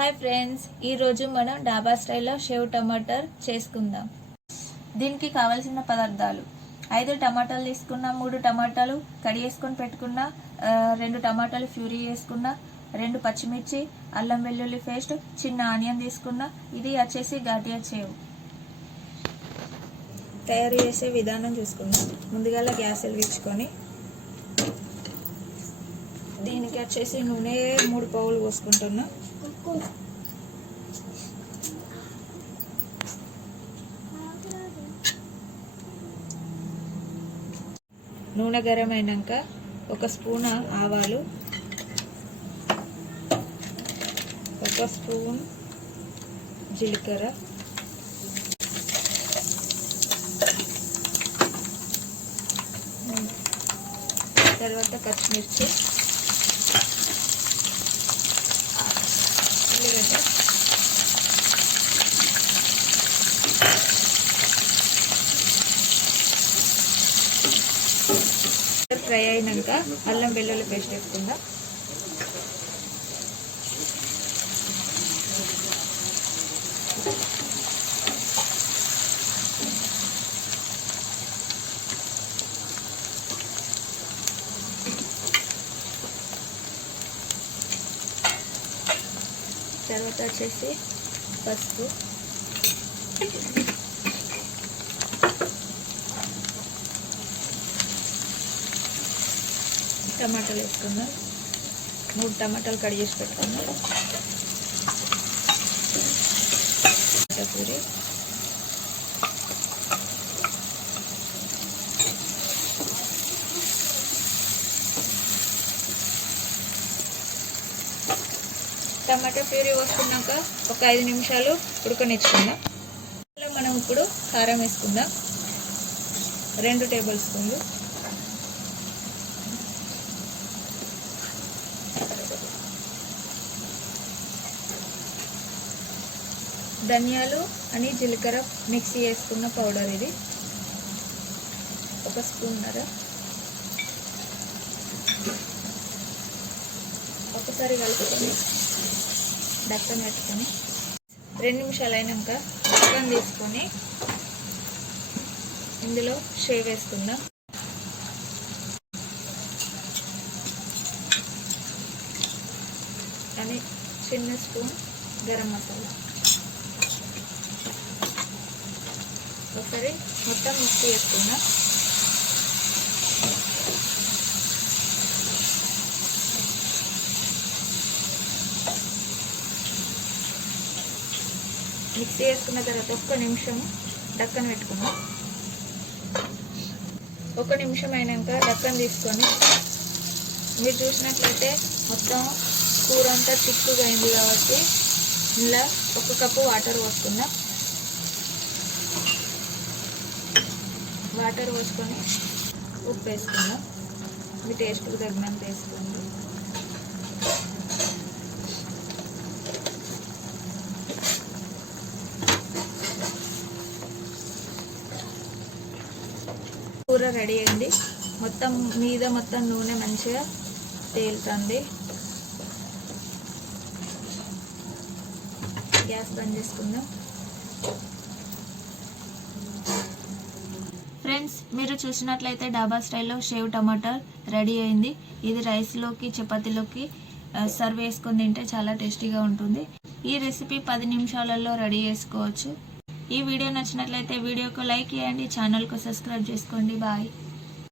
Hi friends, ఈరోజు మనం డాబా స్టైల్లో షేవ్ టమాటర్ చేసుకుందాం. దీనికి కావాల్సిన పదార్థాలు: 5 టమాటాలు తీసుకున్న, 3 టమాటాలు కడిగేసుకొని పెట్టుకున్న, 2 టమాటాలు ప్యూరీ చేసుకున్న, 2 పచ్చిమిర్చి, అల్లం వెల్లుల్లి పేస్ట్, చిన్న ఆనియన్ తీసుకున్న. ఇది వచ్చేసి ఘాటియా షేవ్. తయారు చేసే విధానం చూసుకుందాం. ముందుగా గ్యాస్ వెలిగించుకొని దీనికి వచ్చేసి నూనె 3 పావులు పోసుకుంటున్నా. నూనె గరం అయినాక 1 స్పూన్ ఆవాలు, 1 స్పూన్ జీలకర్ర, తర్వాత పచ్చిమిర్చి, ఉల్లిగడ్డ, ఫ్రై అయినాక అల్లం వెల్లుల్లి పేస్ట్ వేసుకుందాం. తర్వాత వచ్చేసి పసుపు, టమాటాలు వేసుకుందాం. 3 టమాటాలు కట్ చేసి పెట్టుకుందాం. పూరి, టమాటా ప్యూరీ పోసుకున్నాక ఒక 5 నిమిషాలు ఉడకనిచ్చుకుందాం. మనం ఇప్పుడు కారం వేసుకుందాం. 2 టేబుల్ స్పూన్లు, ధనియాలు అని జీలకర్ర మిక్సీ వేసుకున్న పౌడర్ ఇది 1 స్పూన్నర. ఒకసారి కలుపుకొని డక్కన పెట్టుకొని 2 నిమిషాలు అయినాక డక్కన తీసుకొని ఇందులో షేవ్ వేసుకుందాం. అని చిన్న స్పూన్ గరం మసాలా. ఒకసారి మొత్తం మిక్స్ చేసుకుందాం. మిక్సీ వేసుకున్న తర్వాత 1 నిమిషం డక్కన పెట్టుకుందాం. 1 నిమిషం అయినాక డక్కన తీసుకొని మీరు చూసినట్లయితే మొత్తం కూర అంతా చిక్కుగా అయింది కాబట్టి ఇలా 1 కప్పు వాటర్ పోసుకుందాం. వాటర్ పోసుకొని ఉప్పు వేసుకుందాం. మీ టేస్ట్కి తగినంత వేసుకోండి. కూర రెడీ అయింది. మొత్తం నూనె మంచిగా తేలుతుంది. గ్యాస్ బంద్ చేసుకుందాం. ఫ్రెండ్స్, మీరు చూసినట్లయితే డాబా స్టైల్లో షేవ్ టమాటర్ రెడీ అయింది. ఇది రైస్లోకి, చపాతీలోకి సర్వ్ చేసుకొని తింటే చాలా టేస్టీగా ఉంటుంది. ఈ రెసిపీ 10 నిమిషాలలో రెడీ చేసుకోవచ్చు. ఈ వీడియో నచ్చినట్లయితే వీడియోకు లైక్ చేయండి, ఛానల్కు సబ్స్క్రైబ్ చేసుకోండి. బాయ్.